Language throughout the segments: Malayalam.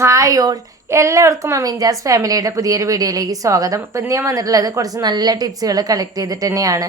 ഹായ് ഓൾ, എല്ലാവർക്കും അമീൻജാസ് ഫാമിലിയുടെ പുതിയൊരു വീഡിയോയിലേക്ക് സ്വാഗതം. അപ്പോൾ ഇന്ന് ഞാൻ വന്നിട്ടുള്ളത് കുറച്ച് നല്ല ടിപ്സുകൾ കളക്ട് ചെയ്തിട്ട് തന്നെയാണ്.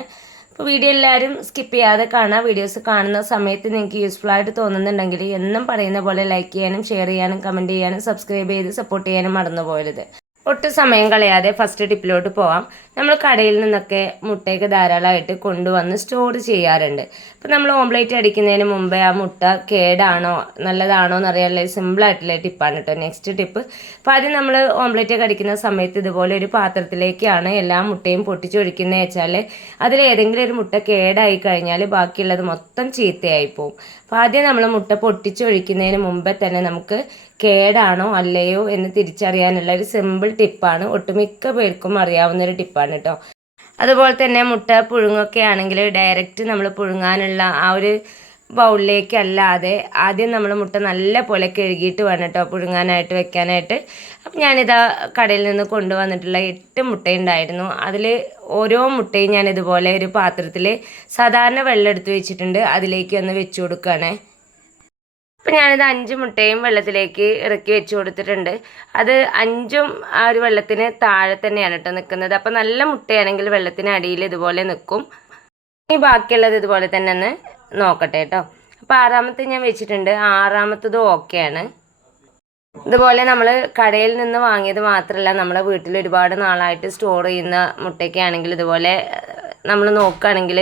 അപ്പോൾ വീഡിയോ എല്ലാവരും സ്കിപ്പ് ചെയ്യാതെ കാണാം. വീഡിയോസ് കാണുന്ന സമയത്ത് നിങ്ങൾക്ക് യൂസ്ഫുൾ ആയിട്ട് തോന്നുന്നുണ്ടെങ്കിൽ എന്നും പറയുന്ന പോലെ ലൈക്ക് ചെയ്യാനും ഷെയർ ചെയ്യാനും കമൻറ്റ് ചെയ്യാനും സബ്സ്ക്രൈബ് ചെയ്ത് സപ്പോർട്ട് ചെയ്യാനും മറന്നു പോകരുത്. ഒട്ടും സമയം കളയാതെ ഫസ്റ്റ് ടിപ്പിലോട്ട് പോവാം. നമ്മൾ കടയിൽ നിന്നൊക്കെ മുട്ടയൊക്കെ ധാരാളമായിട്ട് കൊണ്ടുവന്ന് സ്റ്റോർ ചെയ്യാറുണ്ട്. അപ്പോൾ നമ്മൾ ഓംലേറ്റ് അടിക്കുന്നതിന് മുമ്പേ ആ മുട്ട കേടാണോ നല്ലതാണോ എന്നറിയാനുള്ള സിമ്പിളായിട്ടുള്ള ടിപ്പാണ് കേട്ടോ നെക്സ്റ്റ് ടിപ്പ്. അപ്പോൾ ആദ്യം നമ്മൾ ഓംലേറ്റ് ഒക്കെ അടിക്കുന്ന സമയത്ത് ഇതുപോലെ ഒരു പാത്രത്തിലേക്കാണ് എല്ലാ മുട്ടയും പൊട്ടിച്ചൊഴിക്കുന്നത് വെച്ചാൽ അതിലേതെങ്കിലും ഒരു മുട്ട കേടായി കഴിഞ്ഞാൽ ബാക്കിയുള്ളത് മൊത്തം ചീത്തയായി പോകും. അപ്പോൾ ആദ്യം നമ്മൾ മുട്ട പൊട്ടിച്ചൊഴിക്കുന്നതിന് മുമ്പേ തന്നെ നമുക്ക് കേടാണോ അല്ലയോ എന്ന് തിരിച്ചറിയാനുള്ള ഒരു സിമ്പിൾ ടിപ്പാണ്. ഒട്ടുമിക്ക പേർക്കും അറിയാവുന്നൊരു ടിപ്പാണ് കേട്ടോ. അതുപോലെ തന്നെ മുട്ട പുഴുങ്ങൊക്കെ ആണെങ്കിൽ ഡയറക്റ്റ് നമ്മൾ പുഴുങ്ങാനുള്ള ആ ഒരു ബൗളിലേക്ക് അല്ലാതെ ആദ്യം നമ്മൾ മുട്ട നല്ല പോലെ കഴുകിയിട്ട് വേണം കേട്ടോ പുഴുങ്ങാനായിട്ട് വെക്കാനായിട്ട്. അപ്പം ഞാനിതാ കടയിൽ നിന്ന് കൊണ്ടുവന്നിട്ടുള്ള 8 മുട്ടയുണ്ടായിരുന്നു. അതിൽ ഓരോ മുട്ടയും ഞാനിതുപോലെ ഒരു പാത്രത്തിൽ സാധാരണ വെള്ളം എടുത്ത് വെച്ചിട്ടുണ്ട്. അതിലേക്ക് ഒന്ന് വെച്ച് കൊടുക്കുകയാണേ. അപ്പം ഞാനിത് 5 മുട്ടയും വെള്ളത്തിലേക്ക് ഇറക്കി വെച്ച് കൊടുത്തിട്ടുണ്ട്. അത് 5ഉം ആ ഒരു വെള്ളത്തിന് താഴെ തന്നെയാണ് കേട്ടോ നിൽക്കുന്നത്. അപ്പം നല്ല മുട്ടയാണെങ്കിൽ വെള്ളത്തിന് അടിയിൽ ഇതുപോലെ നിൽക്കും. ഈ ബാക്കിയുള്ളത് ഇതുപോലെ തന്നെ ഒന്ന് നോക്കട്ടെ കേട്ടോ. അപ്പോൾ 6ാമത്തെ ഞാൻ വെച്ചിട്ടുണ്ട്. 6ാമത്തതും ഓക്കെയാണ്. ഇതുപോലെ നമ്മൾ കടയിൽ നിന്ന് വാങ്ങിയത് മാത്രമല്ല നമ്മളെ വീട്ടിൽ ഒരുപാട് നാളായിട്ട് സ്റ്റോർ ചെയ്യുന്ന മുട്ടയൊക്കെ ആണെങ്കിൽ ഇതുപോലെ നമ്മൾ നോക്കുകയാണെങ്കിൽ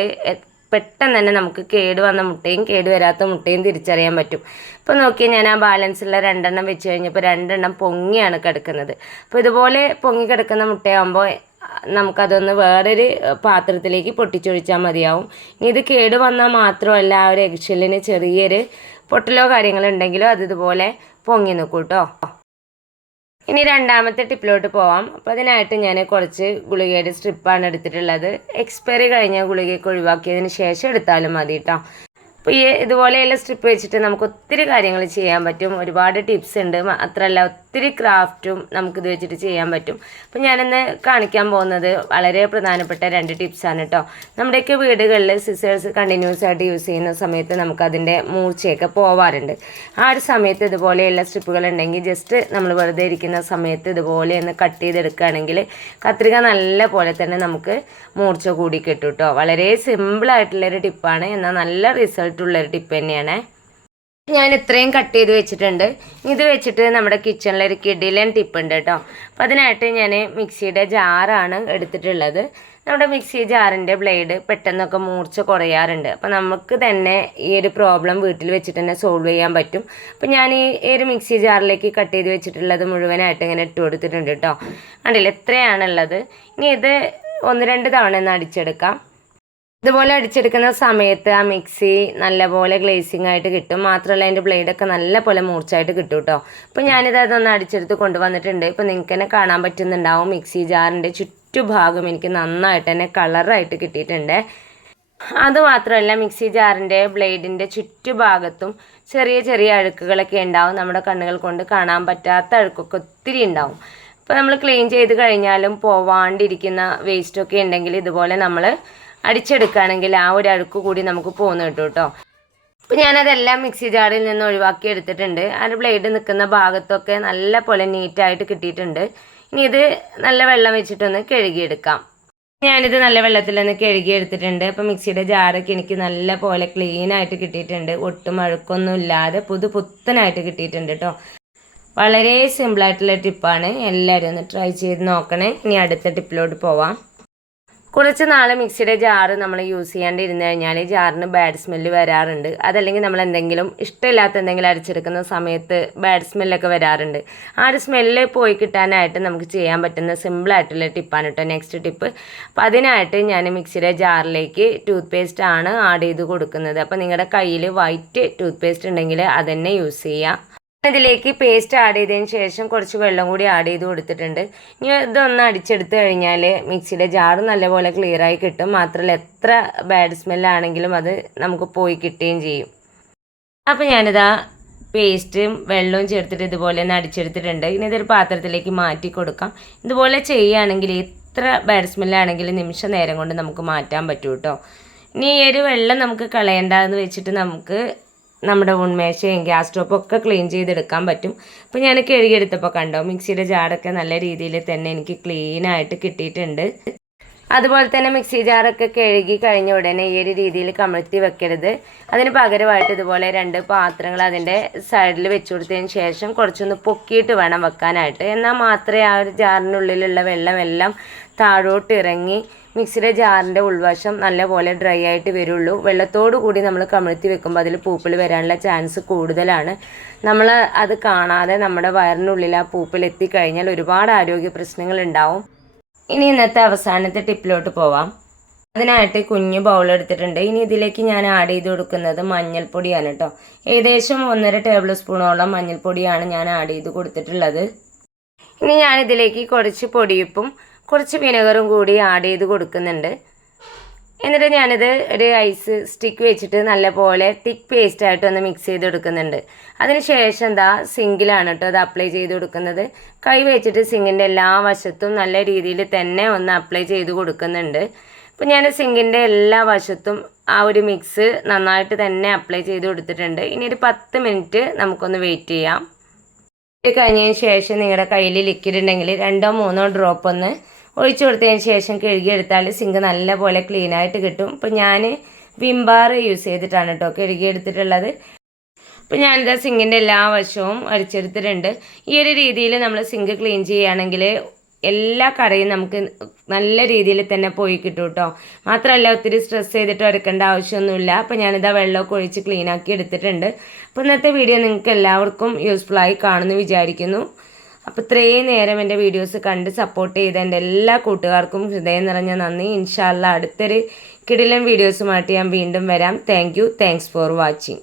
പെട്ടെന്ന് തന്നെ നമുക്ക് കേട് വന്ന മുട്ടയും കേട് വരാത്ത മുട്ടയും തിരിച്ചറിയാൻ പറ്റും. ഇപ്പോൾ നോക്കിയാൽ ഞാൻ ആ ബാലൻസുള്ള 2 വെച്ച് കഴിഞ്ഞപ്പോൾ 2 പൊങ്ങിയാണ് കിടക്കുന്നത്. അപ്പോൾ ഇതുപോലെ പൊങ്ങി കിടക്കുന്ന മുട്ടയാകുമ്പോൾ നമുക്കതൊന്ന് വേറൊരു പാത്രത്തിലേക്ക് പൊട്ടിച്ചൊഴിച്ചാൽ മതിയാവും. ഇനി ഇത് കേട് വന്നാൽ മാത്രമല്ല ആ ഒരു എഗ്ഷെല്ലിന് ചെറിയൊരു പൊട്ടലോ കാര്യങ്ങളുണ്ടെങ്കിലോ അത് ഇതുപോലെ പൊങ്ങി നിൽക്കും കേട്ടോ. ഇനി 2ാമത്തെ ടിപ്പിലോട്ട് പോവാം. അപ്പോൾ അതിനായിട്ട് ഞാൻ കുറച്ച് ഗുളികയുടെ സ്ട്രിപ്പാണ് എടുത്തിട്ടുള്ളത്. എക്സ്പയറി കഴിഞ്ഞ ഗുളികയൊക്കെ ഒഴിവാക്കിയതിന് ശേഷം എടുത്താലും മതി കേട്ടോ. അപ്പോൾ ഇതുപോലെയുള്ള സ്ട്രിപ്പ് വെച്ചിട്ട് നമുക്ക് ഒത്തിരി കാര്യങ്ങൾ ചെയ്യാൻ പറ്റും. ഒരുപാട് ടിപ്സ് ഉണ്ട്. മാത്രമല്ല ഒത്തിരി ക്രാഫ്റ്റും നമുക്കിത് വെച്ചിട്ട് ചെയ്യാൻ പറ്റും. അപ്പോൾ ഞാനിന്ന് കാണിക്കാൻ പോകുന്നത് വളരെ പ്രധാനപ്പെട്ട 2 ടിപ്സാണ് കേട്ടോ. നമ്മുടെയൊക്കെ വീടുകളിൽ സിസേഴ്സ് കണ്ടിന്യൂസ് ആയിട്ട് യൂസ് ചെയ്യുന്ന സമയത്ത് നമുക്കതിൻ്റെ മൂർച്ചയൊക്കെ പോവാറുണ്ട്. ആ ഒരു സമയത്ത് ഇതുപോലെയുള്ള സ്ട്രിപ്പുകൾ ഉണ്ടെങ്കിൽ ജസ്റ്റ് നമ്മൾ വെറുതെ ഇരിക്കുന്ന സമയത്ത് ഇതുപോലെ ഒന്ന് കട്ട് ചെയ്തെടുക്കുകയാണെങ്കിൽ കത്രിക നല്ല പോലെ തന്നെ നമുക്ക് മൂർച്ച കൂടി കിട്ടും കേട്ടോ. വളരെ സിമ്പിളായിട്ടുള്ളൊരു ടിപ്പാണ്, എന്നാൽ നല്ല റിസൾട്ടുള്ളൊരു ടിപ്പ് തന്നെയാണ്. ഞാൻ ഇത്രയും കട്ട് ചെയ്ത് വെച്ചിട്ടുണ്ട്. ഇത് വെച്ചിട്ട് നമ്മുടെ കിച്ചണിലൊരു കിടിലൻ ടിപ്പ് ഉണ്ട് കേട്ടോ. അപ്പോൾ അതിനായിട്ട് ഞാൻ മിക്സിയുടെ ജാറാണ് എടുത്തിട്ടുള്ളത്. നമ്മുടെ മിക്സി ജാറിൻ്റെ ബ്ലേഡ് പെട്ടെന്നൊക്കെ മൂർച്ച കുറയാറുണ്ട്. അപ്പോൾ നമുക്ക് തന്നെ ഈ ഒരു പ്രോബ്ലം വീട്ടിൽ വെച്ചിട്ട് തന്നെ സോൾവ് ചെയ്യാൻ പറ്റും. അപ്പോൾ ഞാൻ ഈ ഒരു മിക്സി ജാറിലേക്ക് കട്ട് ചെയ്ത് വെച്ചിട്ടുള്ളത് മുഴുവനായിട്ട് ഇങ്ങനെ ഇട്ട് കൊടുത്തിട്ടുണ്ട് കേട്ടോ. കണ്ടില്ല എത്രയാണുള്ളത്. ഇനി ഇത് 1-2 തവണ ഒന്ന് അടിച്ചെടുക്കാം. ഇതുപോലെ അടിച്ചെടുക്കുന്ന സമയത്ത് ആ മിക്സി നല്ലപോലെ ഗ്ലേസിങ് ആയിട്ട് കിട്ടും. മാത്രമല്ല അതിൻ്റെ ബ്ലേഡൊക്കെ നല്ല പോലെ മൂർച്ചയായിട്ട് കിട്ടും കേട്ടോ. അപ്പോൾ അതൊന്ന് അടിച്ചെടുത്ത് കൊണ്ടുവന്നിട്ടുണ്ട്. ഇപ്പോൾ നിങ്ങൾക്ക് തന്നെ കാണാൻ പറ്റുന്നുണ്ടാവും മിക്സി ജാറിൻ്റെ ചുറ്റുഭാഗം എനിക്ക് നന്നായിട്ട് തന്നെ കളറായിട്ട് കിട്ടിയിട്ടുണ്ട്. അതുമാത്രമല്ല മിക്സി ജാറിൻ്റെ ബ്ലേഡിൻ്റെ ചുറ്റുഭാഗത്തും ചെറിയ ചെറിയ അഴുക്കുകളൊക്കെ ഉണ്ടാവും. നമ്മുടെ കണ്ണുകൾ കൊണ്ട് കാണാൻ പറ്റാത്ത അഴുക്കൊക്കെ ഒത്തിരി ഉണ്ടാവും. അപ്പോൾ നമ്മൾ ക്ലീൻ ചെയ്ത് കഴിഞ്ഞാലും പോവാണ്ടിരിക്കുന്ന വേസ്റ്റൊക്കെ ഉണ്ടെങ്കിൽ ഇതുപോലെ നമ്മൾ അടിച്ചെടുക്കുകയാണെങ്കിൽ ആ ഒരു അഴുക്ക് കൂടി നമുക്ക് പോകുന്നു കിട്ടും കേട്ടോ. അപ്പോൾ ഞാനതെല്ലാം മിക്സി ജാറിൽ നിന്ന് ഒഴിവാക്കി എടുത്തിട്ടുണ്ട്. ആ ബ്ലേഡ് നിൽക്കുന്ന ഭാഗത്തൊക്കെ നല്ല പോലെ നീറ്റായിട്ട് കിട്ടിയിട്ടുണ്ട്. ഇനി ഇത് നല്ല വെള്ളം വെച്ചിട്ടൊന്ന് കഴുകിയെടുക്കാം. ഞാനിത് നല്ല വെള്ളത്തിലൊന്ന് കഴുകിയെടുത്തിട്ടുണ്ട്. അപ്പോൾ മിക്സിയുടെ ജാറൊക്കെ എനിക്ക് നല്ല പോലെ ക്ലീനായിട്ട് കിട്ടിയിട്ടുണ്ട്. ഒട്ടും അഴുക്കൊന്നും ഇല്ലാതെ പുത്തനായിട്ട് കിട്ടിയിട്ടുണ്ട് കേട്ടോ. വളരെ സിമ്പിളായിട്ടുള്ള ടിപ്പാണ്. എല്ലാവരും ഒന്ന് ട്രൈ ചെയ്ത് നോക്കണേ. ഇനി അടുത്ത ടിപ്പിലോട്ട് പോവാം. കുറച്ച് നാൾ മിക്സിയുടെ ജാറ് നമ്മൾ യൂസ് ചെയ്യാണ്ടിരുന്ന് കഴിഞ്ഞാൽ ജാറിന് ബാഡ് സ്മെല്ല് വരാറുണ്ട്. അതല്ലെങ്കിൽ നമ്മൾ എന്തെങ്കിലും ഇഷ്ടമില്ലാത്ത എന്തെങ്കിലും അടിച്ചെടുക്കുന്ന സമയത്ത് ബാഡ് സ്മെല്ലൊക്കെ വരാറുണ്ട്. ആ ഒരു സ്മെല്ല് പോയി കിട്ടാനായിട്ട് നമുക്ക് ചെയ്യാൻ പറ്റുന്ന സിമ്പിളായിട്ടുള്ള ടിപ്പാണ് കേട്ടോ നെക്സ്റ്റ് ടിപ്പ്. അപ്പോൾ അതിനായിട്ട് ഞാൻ മിക്സിയുടെ ജാറിലേക്ക് ടൂത്ത് പേസ്റ്റ് ആണ് ആഡ് ചെയ്ത് കൊടുക്കുന്നത്. അപ്പോൾ നിങ്ങളുടെ കയ്യിൽ വൈറ്റ് ടൂത്ത് പേസ്റ്റ് ഉണ്ടെങ്കിൽ അതുതന്നെ യൂസ് ചെയ്യാം. ഇതിലേക്ക് പേസ്റ്റ് ആഡ് ചെയ്തതിന് ശേഷം കുറച്ച് വെള്ളം കൂടി ആഡ് ചെയ്ത് കൊടുത്തിട്ടുണ്ട്. ഇനി ഇതൊന്ന് അടിച്ചെടുത്ത് കഴിഞ്ഞാൽ മിക്സിയുടെ ജാറ് നല്ലപോലെ ക്ലിയറായി കിട്ടും. മാത്രമല്ല എത്ര ബാഡ് സ്മെല്ലാണെങ്കിലും അത് നമുക്ക് പോയി കിട്ടുകയും ചെയ്യും. അപ്പോൾ ഞാനിതാ പേസ്റ്റും വെള്ളവും ചേർത്തിട്ട് ഇതുപോലെ ഒന്ന് അടിച്ചെടുത്തിട്ടുണ്ട്. ഇനി ഇതൊരു പാത്രത്തിലേക്ക് മാറ്റി കൊടുക്കാം. ഇതുപോലെ ചെയ്യുകയാണെങ്കിൽ എത്ര ബാഡ് സ്മെല്ലാണെങ്കിലും നിമിഷ നേരം കൊണ്ട് നമുക്ക് മാറ്റാൻ പറ്റും കേട്ടോ. ഇനി ഈ ഒരു വെള്ളം നമുക്ക് കളയണ്ടെന്ന് വെച്ചിട്ട് നമുക്ക് നമ്മുടെ ഉൺമേശയും ഗ്യാസ് സ്റ്റോപ്പും ഒക്കെ ക്ലീൻ ചെയ്തെടുക്കാൻ പറ്റും. അപ്പോൾ ഞാൻ കഴുകിയെടുത്തപ്പോൾ കണ്ടോ മിക്സിയുടെ ജാറൊക്കെ നല്ല രീതിയിൽ തന്നെ എനിക്ക് ക്ലീനായിട്ട് കിട്ടിയിട്ടുണ്ട്. അതുപോലെ തന്നെ മിക്സി ജാറൊക്കെ കഴുകി കഴിഞ്ഞ ഉടനെ ഈ ഒരു രീതിയിൽ കമഴ്ത്തി വെക്കരുത്. അതിന് പകരമായിട്ട് ഇതുപോലെ 2 പാത്രങ്ങൾ അതിൻ്റെ സൈഡിൽ വെച്ച് കൊടുത്തതിന് ശേഷം കുറച്ചൊന്ന് പൊക്കിയിട്ട് വേണം വെക്കാനായിട്ട്. എന്നാൽ മാത്രമേ ആ ഒരു ജാറിനുള്ളിലുള്ള വെള്ളമെല്ലാം താഴോട്ട് ഇറങ്ങി മിക്സിയുടെ ജാറിൻ്റെ ഉൾവശം നല്ലപോലെ ഡ്രൈ ആയിട്ട് വരുള്ളൂ. വെള്ളത്തോടു കൂടി നമ്മൾ കമഴ്ത്തി വെക്കുമ്പോൾ അതിൽ പൂപ്പിൽ വരാനുള്ള ചാൻസ് കൂടുതലാണ്. നമ്മൾ അത് കാണാതെ നമ്മുടെ വയറിനുള്ളിൽ ആ പൂപ്പിൽ എത്തിക്കഴിഞ്ഞാൽ ഒരുപാട് ആരോഗ്യ പ്രശ്നങ്ങൾ ഉണ്ടാവും. ഇനി ഇന്നത്തെ അവസാനത്തെ ടിപ്പിലോട്ട് പോവാം. അതിനായിട്ട് കുഞ്ഞു ബൗൾ എടുത്തിട്ടുണ്ട്. ഇനി ഇതിലേക്ക് ഞാൻ ആഡ് ചെയ്ത് കൊടുക്കുന്നത് മഞ്ഞൾപ്പൊടിയാണ് കേട്ടോ. ഏകദേശം 1.5 ടേബിൾ സ്പൂണോളം മഞ്ഞൾപ്പൊടിയാണ് ഞാൻ ആഡ് ചെയ്ത് കൊടുത്തിട്ടുള്ളത്. ഇനി ഞാനിതിലേക്ക് കുറച്ച് പൊടിയുപ്പും കുറച്ച് വിനെഗറും കൂടി ആഡ് ചെയ്ത് കൊടുക്കുന്നുണ്ട്. എന്നിട്ട് ഞാനിത് ഒരു ഐസ് സ്റ്റിക്ക് വെച്ചിട്ട് നല്ലപോലെ തിക്ക് പേസ്റ്റായിട്ട് ഒന്ന് മിക്സ് ചെയ്ത് കൊടുക്കുന്നുണ്ട്. അതിന് ശേഷം എന്താ സിങ്കിലാണ് കേട്ടോ അത് അപ്ലൈ ചെയ്ത് കൊടുക്കുന്നത്. കൈ വെച്ചിട്ട് സിങ്കിൻ്റെ എല്ലാ വശത്തും നല്ല രീതിയിൽ തന്നെ ഒന്ന് അപ്ലൈ ചെയ്ത് കൊടുക്കുന്നുണ്ട്. അപ്പോൾ ഞാൻ സിങ്കിൻ്റെ എല്ലാ വശത്തും ആ ഒരു മിക്സ് നന്നായിട്ട് തന്നെ അപ്ലൈ ചെയ്ത് കൊടുത്തിട്ടുണ്ട്. ഇനി ഒരു 10 മിനിറ്റ് നമുക്കൊന്ന് വെയിറ്റ് ചെയ്യാം. ഇത് കഴിഞ്ഞതിന് ശേഷം നിങ്ങളുടെ കയ്യിൽ ലിക്വിഡ് ഉണ്ടെങ്കിൽ 2-3 ഡ്രോപ്പ് ഒന്ന് ഒഴിച്ചു കൊടുത്തതിന് ശേഷം കഴുകിയെടുത്താൽ സിങ്ക് നല്ലപോലെ ക്ലീനായിട്ട് കിട്ടും. ഇപ്പോൾ ഞാൻ വിം ബാർ യൂസ് ചെയ്തിട്ടാണ് കേട്ടോ കഴുകിയെടുത്തിട്ടുള്ളത്. അപ്പോൾ ഞാനിത് സിങ്കിൻ്റെ എല്ലാ വശവും അരിച്ചെടുത്തിട്ടുണ്ട്. ഈ ഒരു രീതിയിൽ നമ്മൾ സിങ്ക് ക്ലീൻ ചെയ്യുകയാണെങ്കിൽ എല്ലാ കറയും നമുക്ക് നല്ല രീതിയിൽ തന്നെ പോയി കിട്ടും കേട്ടോ. മാത്രമല്ല ഒത്തിരി സ്ട്രെസ് ചെയ്തിട്ട് എടുക്കേണ്ട ആവശ്യമൊന്നുമില്ല. അപ്പോൾ ഞാനിതാ വെള്ളമൊക്കെ ഒഴിച്ച് ക്ലീനാക്കി എടുത്തിട്ടുണ്ട്. അപ്പോൾ ഇന്നത്തെ വീഡിയോ നിങ്ങൾക്ക് എല്ലാവർക്കും യൂസ്ഫുള്ളായി കാണുമെന്ന് വിചാരിക്കുന്നു. അപ്പോൾ ഇത്രയും നേരം എൻ്റെ വീഡിയോസ് കണ്ട് സപ്പോർട്ട് ചെയ്ത എൻ്റെ എല്ലാ കൂട്ടുകാർക്കും ഹൃദയം നിറഞ്ഞ നന്ദി. ഇൻഷാ അല്ലാഹ് അടുത്തൊരു കിടിലൻ വീഡിയോസുമായിട്ട് ഞാൻ വീണ്ടും വരാം. Thanks for watching.